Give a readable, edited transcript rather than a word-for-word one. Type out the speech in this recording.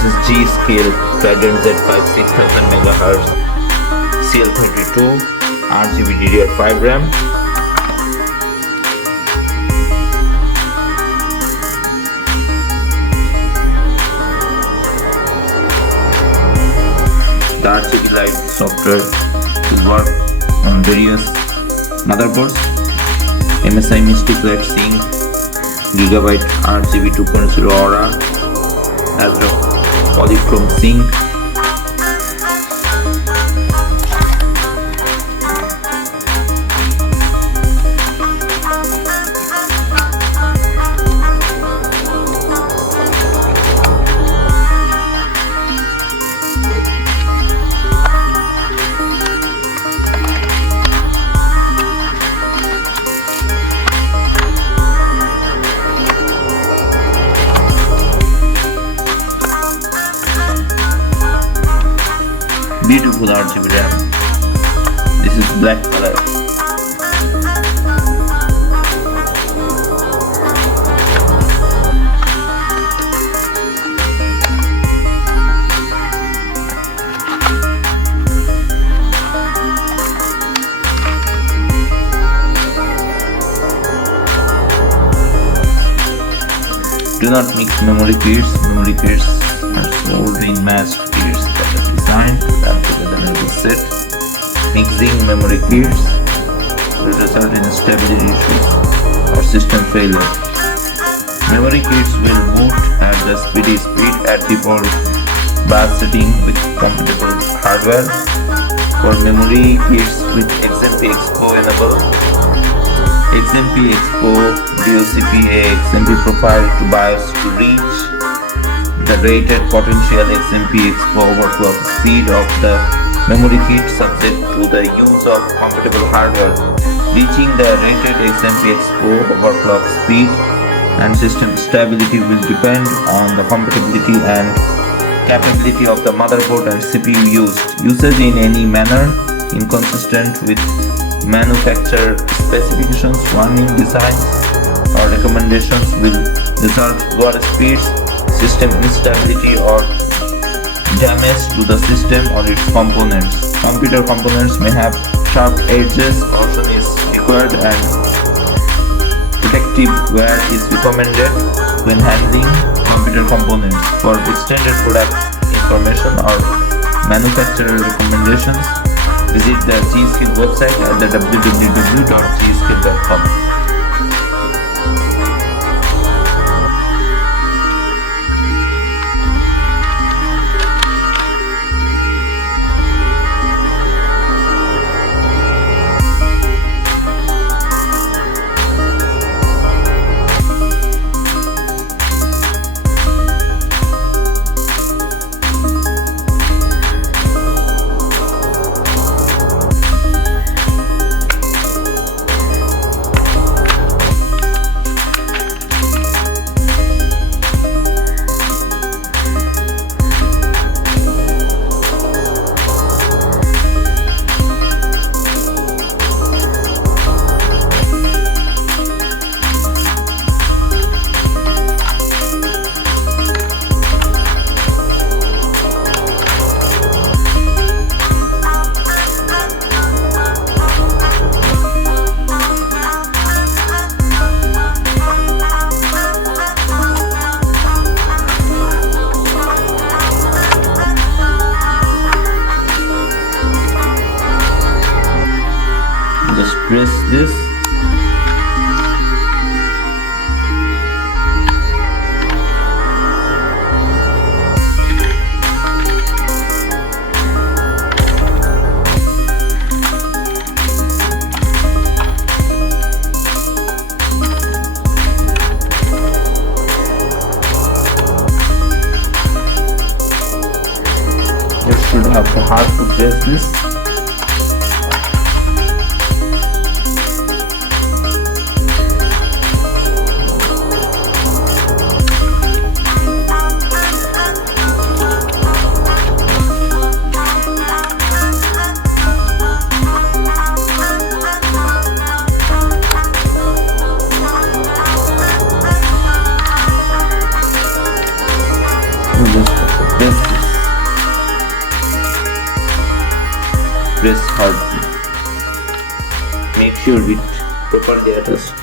This is G scale Trident Z5 6000Mhz CL32 RGB DDR5 RAM. The RGB LIKE software will work on various motherboards. MSI Mystic Light Sync, Gigabyte RGB 2.0 Aura, Azure Polychrome Sync, beautiful RGB RAM. This is black color. Do not mix memory kits. Memory kits are sold in mass kits that are designed to have together as a set. Mixing memory kits will result in stability issues or system failure. Memory kits will boot at the speed at default BIOS setting with compatible hardware. For memory kits with XMP Expo enable, XMP Expo DOCP-A XMP profile to BIOS to reach the rated potential XMP Expo overclock speed of the memory kit subject to the use of compatible hardware. Reaching the rated XMP Expo overclock speed and system stability will depend on the compatibility and capability of the motherboard and CPU used. Usage in any manner inconsistent with manufacturer specifications, warning designs or recommendations will result lower speeds, system instability or damage to the system or its components. Computer components may have sharp edges, caution is required and protective wear is recommended when handling computer components. For extended product information or manufacturer recommendations, visit the G-Skill website at the www.gskill.com. Just press this. You should have the heart to press this. Just press this. Press hard. Make sure it properly attached.